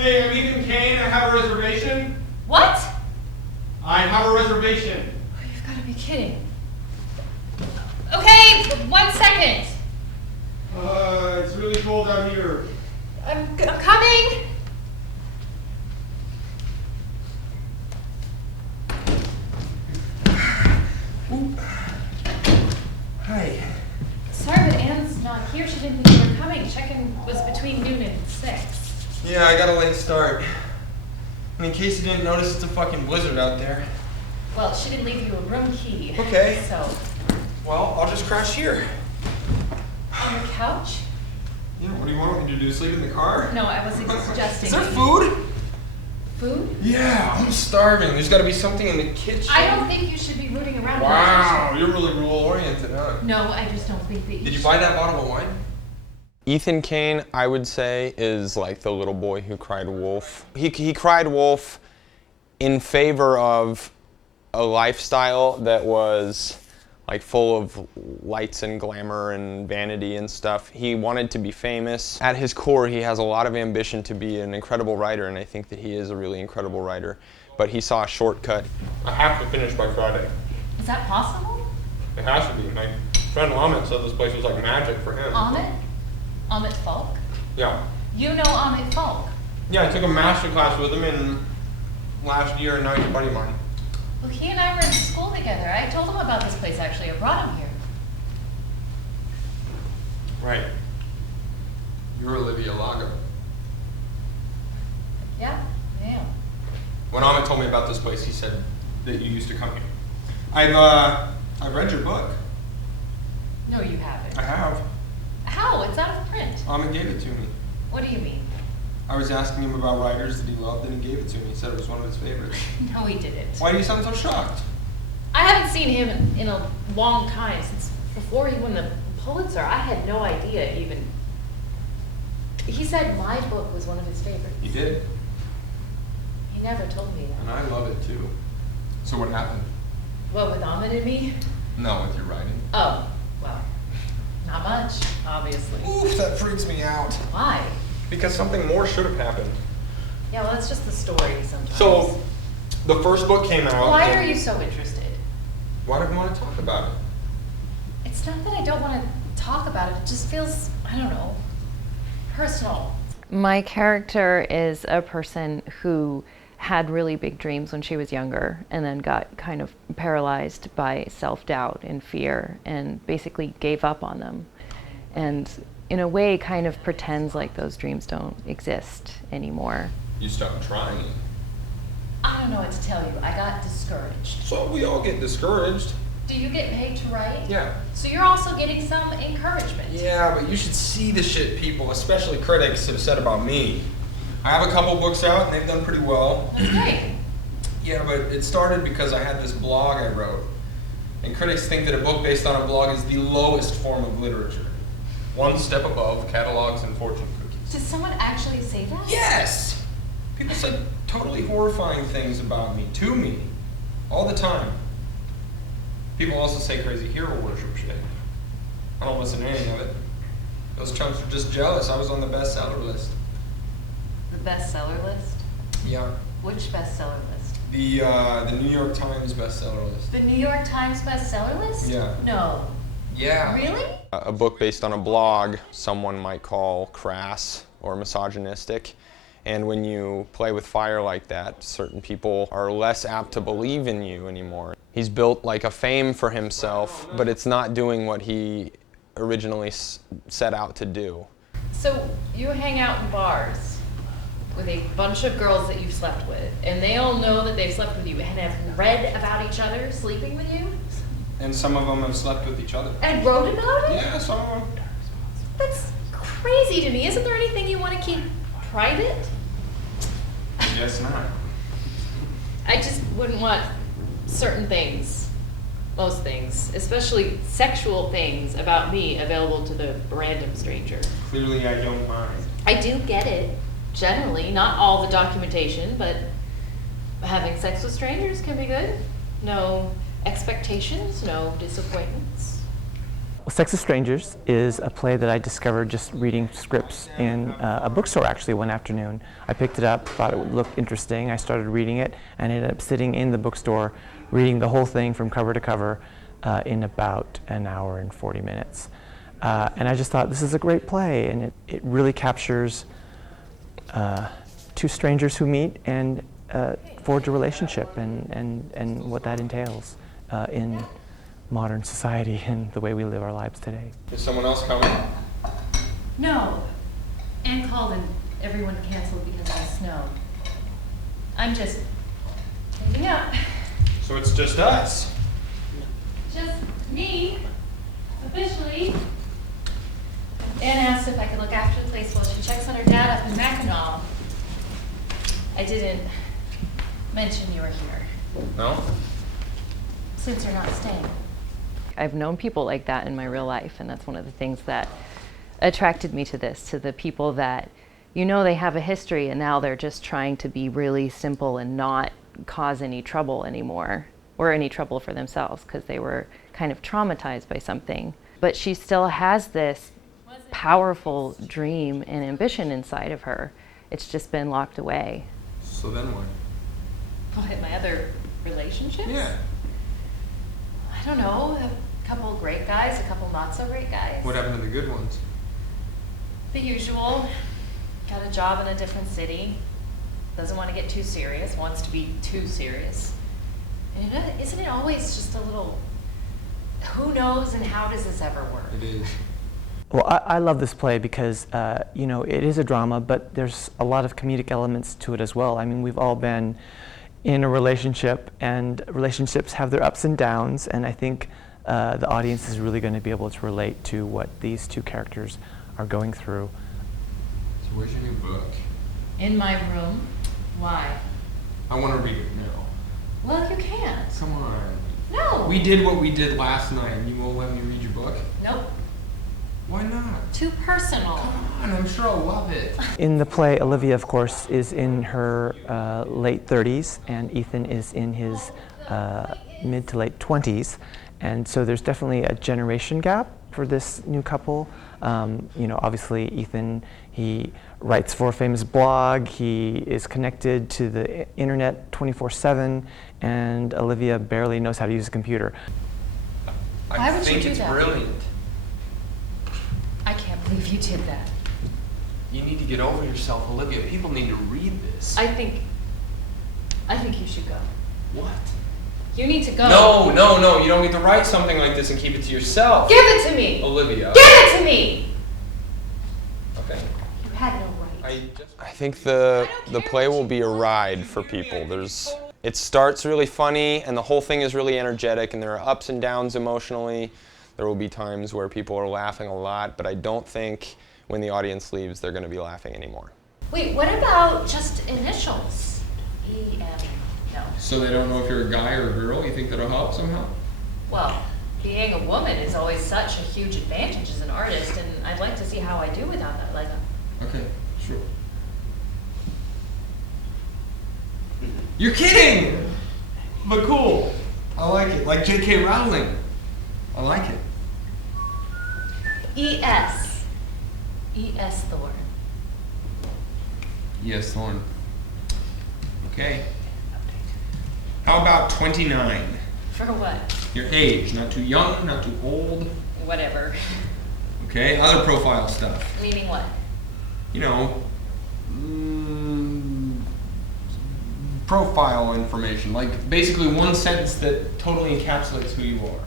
Hey, I'm Ethan Kane. I have a reservation. What? I have a reservation. Oh, you've got to be kidding. Okay, 1 second. It's really cold out here. I'm coming. Hi. Sorry, but Anne's not here. She didn't think you were coming. Check-in was between noon and 6. Yeah, I got a late start. And in case you didn't notice, it's a fucking blizzard out there. Well, she didn't leave you a room key. Okay. So. Well, I'll just crash here. On the couch? Yeah, what do you want me to do? Sleep in the car? No, I wasn't suggesting. Is there food? Food? Yeah, I'm starving. There's got to be something in the kitchen. I don't think you should be rooting around. Wow, you're really rule-oriented, huh? No, I just don't think that you Did you buy that bottle of wine? Ethan Kane, I would say, is like the little boy who cried wolf. He cried wolf in favor of a lifestyle that was like full of lights and glamour and vanity and stuff. He wanted to be famous. At his core, he has a lot of ambition to be an incredible writer, and I think that he is a really incredible writer. But he saw a shortcut. I have to finish by Friday. Is that possible? It has to be. My friend Amit said this place was like magic for him. Amit? Amit Falk? Yeah. You know Amit Falk? Yeah, I took a master class with him in last year, and now he's a buddy of mine. Well, he and I were in school together. I told him about this place, actually. I brought him here. Right. You're Olivia Lago. Yeah, I am. When Amit told me about this place, he said that you used to come here. I've read your book. No, you haven't. I have. How? It's out of print. Amit gave it to me. What do you mean? I was asking him about writers that he loved, and he gave it to me. He said it was one of his favorites. No, he didn't. Why do you sound so shocked? I haven't seen him in a long time, since before he won the Pulitzer. I had no idea even. He said my book was one of his favorites. He did. He never told me And that. I love it too. So what happened? What, with Amit and me? No, with your writing. Oh, well, not much, obviously. Oof, that freaks me out. Why? Because something more should have happened. Yeah, well, that's just the story sometimes. So, the first book came out. Why are you so interested? Why don't you want to talk about it? It's not that I don't want to talk about it. It just feels, I don't know, personal. My character is a person who had really big dreams when she was younger and then got kind of paralyzed by self-doubt and fear and basically gave up on them. And in a way kind of pretends like those dreams don't exist anymore. You stopped trying. I don't know what to tell you. I got discouraged. So we all get discouraged. Do you get paid to write? Yeah. So you're also getting some encouragement. Yeah, but you should see the shit people, especially critics, have said about me. I have a couple books out and they've done pretty well. That's great. Yeah, but it started because I had this blog I wrote. And critics think that a book based on a blog is the lowest form of literature. One step above catalogs and fortune cookies. Did someone actually say that? Yes! People said totally horrifying things about me, to me, all the time. People also say crazy hero worship shit. I don't listen to any of it. Those chumps are just jealous. I was on the bestseller list. The bestseller list? Yeah. Which bestseller list? The New York Times bestseller list. The New York Times bestseller list? Yeah. No. Yeah. Really? A book based on a blog, someone might call crass or misogynistic. And when you play with fire like that, certain people are less apt to believe in you anymore. He's built like a fame for himself, but it's not doing what he originally set out to do. So you hang out in bars with a bunch of girls that you've slept with, and they all know that they've slept with you and have read about each other sleeping with you? And some of them have slept with each other. And wrote about it? Yeah, some of them. That's crazy to me. Isn't there anything you want to keep private? Guess not. I just wouldn't want certain things, most things, especially sexual things about me available to the random stranger. Clearly I don't mind. I do get it, generally, not all the documentation, but having sex with strangers can be good. No expectations, no disappointments. Sex of Strangers is a play that I discovered just reading scripts in a bookstore actually one afternoon. I picked it up, thought it would look interesting. I started reading it and ended up sitting in the bookstore reading the whole thing from cover to cover in about an hour and 40 minutes. And I just thought, this is a great play, and it really captures two strangers who meet and forge a relationship and what that entails in modern society and the way we live our lives today. Is someone else coming? No. Ann called and everyone canceled because of the snow. I'm just cleaning up. So it's just us. Just me, officially. Ann asked if I could look after the place while she checks on her dad up in Mackinac. I didn't mention you were here, No? since you're not staying. I've known people like that in my real life, and that's one of the things that attracted me to this, to the people that, you know, they have a history and now they're just trying to be really simple and not cause any trouble anymore, or any trouble for themselves because they were kind of traumatized by something. But she still has this powerful dream and ambition inside of her. It's just been locked away. So then what? What, my other relationships? Yeah. I don't know, a couple great guys, a couple not so great guys. What happened to the good ones? The usual. Got a job in a different city. Doesn't want to get too serious, wants to be too serious. And isn't it always just a little, who knows and how does this ever work? It is. Well, I love this play because, you know, it is a drama, but there's a lot of comedic elements to it as well. I mean, we've all been in a relationship, and relationships have their ups and downs, and I think the audience is really going to be able to relate to what these two characters are going through. So where's your new book? In my room. Why? I want to read it now. Well, you can't. Come on. No. We did what we did last night, and you won't let me read your book? Nope. Why not? Too personal. Come on, I'm sure I'll love it. In the play, Olivia, of course, is in her late 30s, and Ethan is in his mid to late 20s. And so there's definitely a generation gap for this new couple. You know, obviously, Ethan, he writes for a famous blog, he is connected to the internet 24/7, and Olivia barely knows how to use a computer. Why would you think do it's that? brilliant. I can't believe you did that. You need to get over yourself, Olivia. People need to read this. I think you should go. What? You need to go. No. You don't get to write something like this and keep it to yourself. Give it to me. Olivia. Give it to me. Okay. You had no right. I think the play will be a ride for people. It starts really funny, and the whole thing is really energetic, and there are ups and downs emotionally. There will be times where people are laughing a lot, but I don't think when the audience leaves they're going to be laughing anymore. Wait, what about just initials? E-M. No. So they don't know if you're a guy or a girl? You think that'll help somehow? Well, being a woman is always such a huge advantage as an artist, and I'd like to see how I do without that leg up. Okay, sure. You're kidding! But cool. I like it. Like J.K. Rowling. I like it. E-S. E-S Thorne. Yes, Thorne. Okay. How about 29? For what? Your age. Not too young, not too old. Whatever. Okay, other profile stuff. Meaning what? You know, profile information. Like basically one sentence that totally encapsulates who you are.